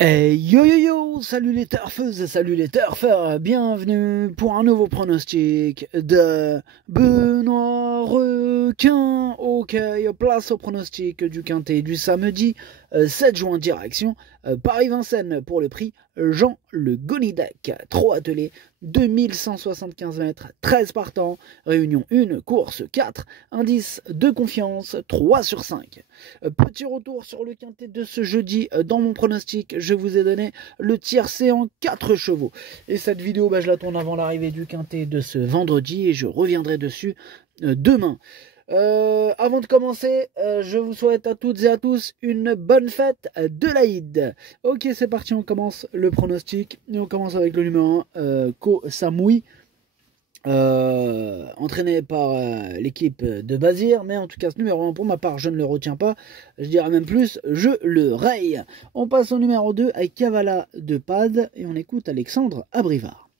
Hey yo yo yo, salut les turfeuses et salut les turfeurs, bienvenue pour un nouveau pronostic de Benoît Requin. Ok, place au pronostic du quintet du samedi 7 juin direction Paris-Vincennes pour le prix Jean Le Gonidec. 3 attelés, 2175 mètres, 13 partants, réunion 1, course 4, indice de confiance 3 sur 5. Petit retour sur le quintet de ce jeudi dans mon pronostic, je vous ai donné le tiercé en 4 chevaux. Et cette vidéo, je la tourne avant l'arrivée du quintet de ce vendredi et je reviendrai dessus demain. Avant de commencer, je vous souhaite à toutes et à tous une bonne fête de l'Aïd. Ok, c'est parti, on commence le pronostic. Et on commence avec le numéro 1, Ko Samui. Entraîné par l'équipe de Bazir, mais en tout cas ce numéro 1 pour ma part je ne le retiens pas, je dirais même plus, je le raye. On passe au numéro 2 avec Kavala de Pad et on écoute Alexandre Abrivard.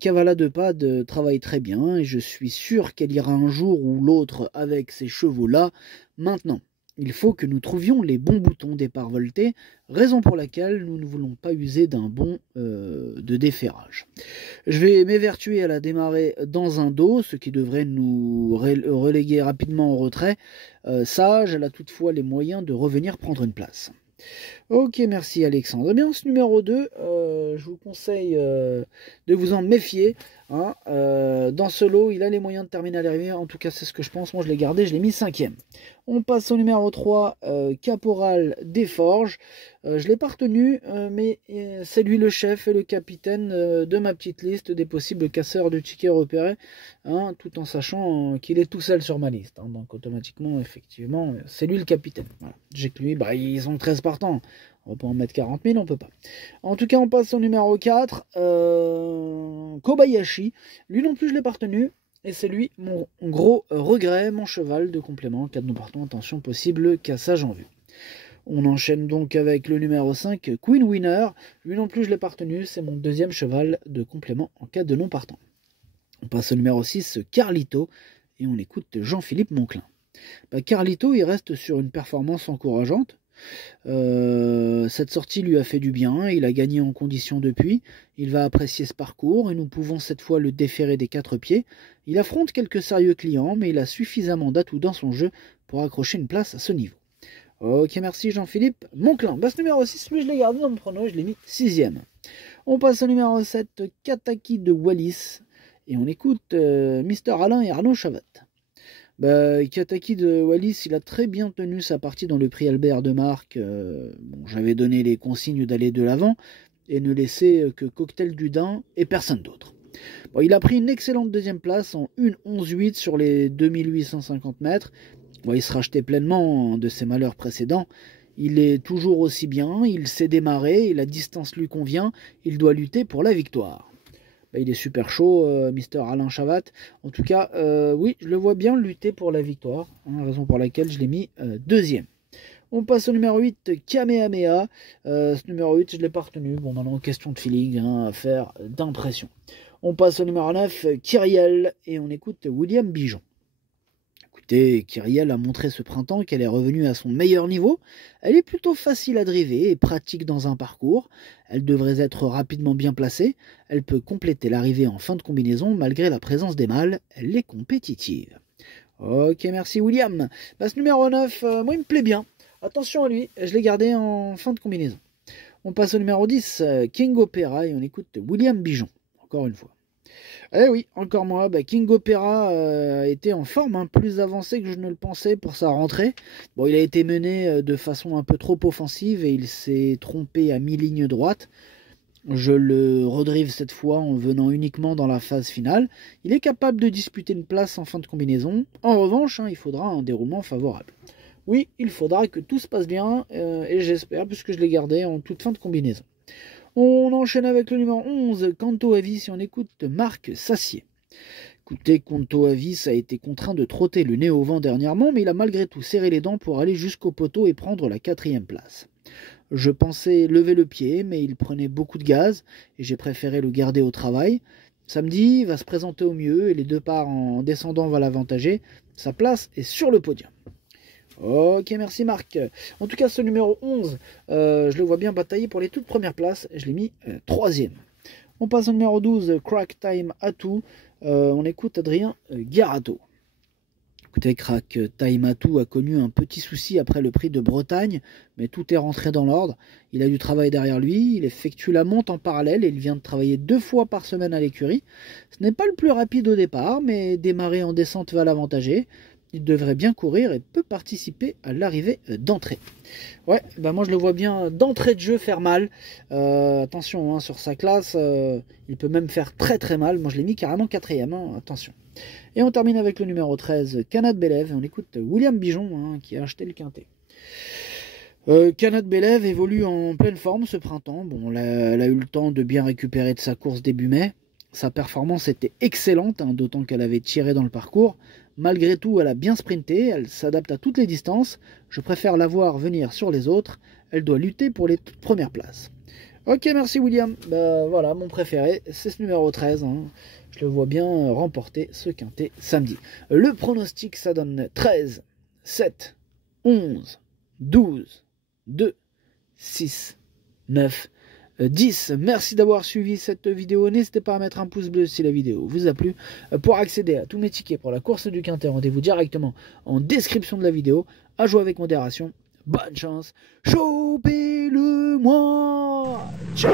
Kavala de Pad travaille très bien et je suis sûr qu'elle ira un jour ou l'autre avec ces chevaux là. Maintenant, il faut que nous trouvions les bons boutons départ voltés, raison pour laquelle nous ne voulons pas user d'un bon de déferrage. Je vais m'évertuer à la démarrer dans un dos, ce qui devrait nous reléguer rapidement au retrait. Sage, elle a toutefois les moyens de revenir prendre une place. Ok, merci Alexandre. Eh bien, ce numéro 2, je vous conseille de vous en méfier. Hein. Dans ce lot, il a les moyens de terminer à l'arrivée. En tout cas, c'est ce que je pense. Moi, je l'ai gardé, je l'ai mis 5e. On passe au numéro 3, Caporal des Forges. Je ne l'ai pas retenu, mais c'est lui le chef et le capitaine de ma petite liste des possibles casseurs de tickets repérés, hein, tout en sachant qu'il est tout seul sur ma liste. Hein, donc automatiquement, effectivement, c'est lui le capitaine. Voilà. J'ai que lui, ils ont 13 partants. On va pas en mettre 40 000, on peut pas. En tout cas, on passe au numéro 4, Kobayashi. Lui non plus, je l'ai pas retenu. Et c'est lui, mon gros regret, mon cheval de complément. Cas de nous partons, attention, possible cassage en vue. On enchaîne donc avec le numéro 5, Queen Winner. Lui non plus, je l'ai pas retenu. C'est mon deuxième cheval de complément en cas de non partant. On passe au numéro 6, Carlito. Et on écoute Jean-Philippe Monclin. Carlito, il reste sur une performance encourageante. Cette sortie lui a fait du bien, il a gagné en condition depuis, il va apprécier ce parcours et nous pouvons cette fois le déférer des 4 pieds. Il affronte quelques sérieux clients, mais il a suffisamment d'atouts dans son jeu pour accrocher une place à ce niveau. Ok, merci Jean-Philippe. Monclin, ce numéro 6, lui je l'ai gardé dans mon prono, je l'ai mis 6e. On passe au numéro 7, Kataki de Wallis, et on écoute Mister Alain et Arnaud Chavat. Kataki de Wallis, il a très bien tenu sa partie dans le prix Albert de Marque. J'avais donné les consignes d'aller de l'avant et ne laisser que Cocktail du Dain et personne d'autre. Il a pris une excellente deuxième place en 1:11:8 sur les 2850 mètres. Il se rachetait pleinement de ses malheurs précédents. Il est toujours aussi bien, il sait démarrer et la distance lui convient. Il doit lutter pour la victoire. Il est super chaud, Mister Alain Chavat. En tout cas, oui, je le vois bien lutter pour la victoire, hein, raison pour laquelle je l'ai mis 2e. On passe au numéro 8, Kamehameha. Ce numéro 8, je ne l'ai pas retenu. Bon, maintenant, question de feeling, hein, affaire d'impression. On passe au numéro 9, Kyriel, et on écoute William Bijon. Écoutez, Kyriel a montré ce printemps qu'elle est revenue à son meilleur niveau. Elle est plutôt facile à driver et pratique dans un parcours. Elle devrait être rapidement bien placée. Elle peut compléter l'arrivée en fin de combinaison malgré la présence des mâles. Elle est compétitive. Ok, merci William. Ce numéro 9, moi il me plaît bien. Attention à lui, je l'ai gardé en fin de combinaison. On passe au numéro 10, King Opera, et on écoute William Bijon, encore une fois. Eh oui, encore moi, King Opera était en forme, plus avancée que je ne le pensais pour sa rentrée. Il a été mené de façon un peu trop offensive et il s'est trompé à mi-ligne droite. Je le redrive cette fois en venant uniquement dans la phase finale. Il est capable de disputer une place en fin de combinaison. En revanche, il faudra un déroulement favorable. Oui, il faudra que tout se passe bien et j'espère, puisque je l'ai gardé en toute fin de combinaison. On enchaîne avec le numéro 11, Canto Avis, et on écoute Marc Sassier. Écoutez, Canto Avis a été contraint de trotter le nez au vent dernièrement, mais il a malgré tout serré les dents pour aller jusqu'au poteau et prendre la 4e place. Je pensais lever le pied, mais il prenait beaucoup de gaz, et j'ai préféré le garder au travail. Samedi, il va se présenter au mieux, et les 2 parts en descendant va l'avantager. Sa place est sur le podium. Ok, merci Marc. En tout cas, ce numéro 11, je le vois bien batailler pour les toutes premières places. Je l'ai mis 3e. On passe au numéro 12, Crack Time Atou. On écoute Adrien Garato. Écoutez, Crack Time Atou a connu un petit souci après le prix de Bretagne, mais tout est rentré dans l'ordre. Il a du travail derrière lui, il effectue la monte en parallèle et il vient de travailler 2 fois par semaine à l'écurie. Ce n'est pas le plus rapide au départ, mais démarrer en descente va l'avantager. Il devrait bien courir et peut participer à l'arrivée d'entrée. Ouais, bah moi je le vois bien d'entrée de jeu faire mal. Attention, hein, sur sa classe, il peut même faire très très mal. Moi je l'ai mis carrément 4e, hein, attention. Et on termine avec le numéro 13, Canat Belev. On écoute William Bijon, hein, qui a acheté le quintet. Canat Belev évolue en pleine forme ce printemps. Bon, elle a eu le temps de bien récupérer de sa course début mai. Sa performance était excellente, hein, d'autant qu'elle avait tiré dans le parcours. Malgré tout, elle a bien sprinté, elle s'adapte à toutes les distances. Je préfère la voir venir sur les autres. Elle doit lutter pour les toutes premières places. Ok, merci William. Bah, voilà, mon préféré, c'est ce numéro 13. Hein. Je le vois bien remporter ce quintet samedi. Le pronostic, ça donne 13, 7, 11, 12, 2, 6, 9, 10. Merci d'avoir suivi cette vidéo. N'hésitez pas à mettre un pouce bleu si la vidéo vous a plu. Pour accéder à tous mes tickets pour la course du quintet, rendez-vous directement en description de la vidéo. À jouer avec modération. Bonne chance. Chopez-le-moi. Ciao.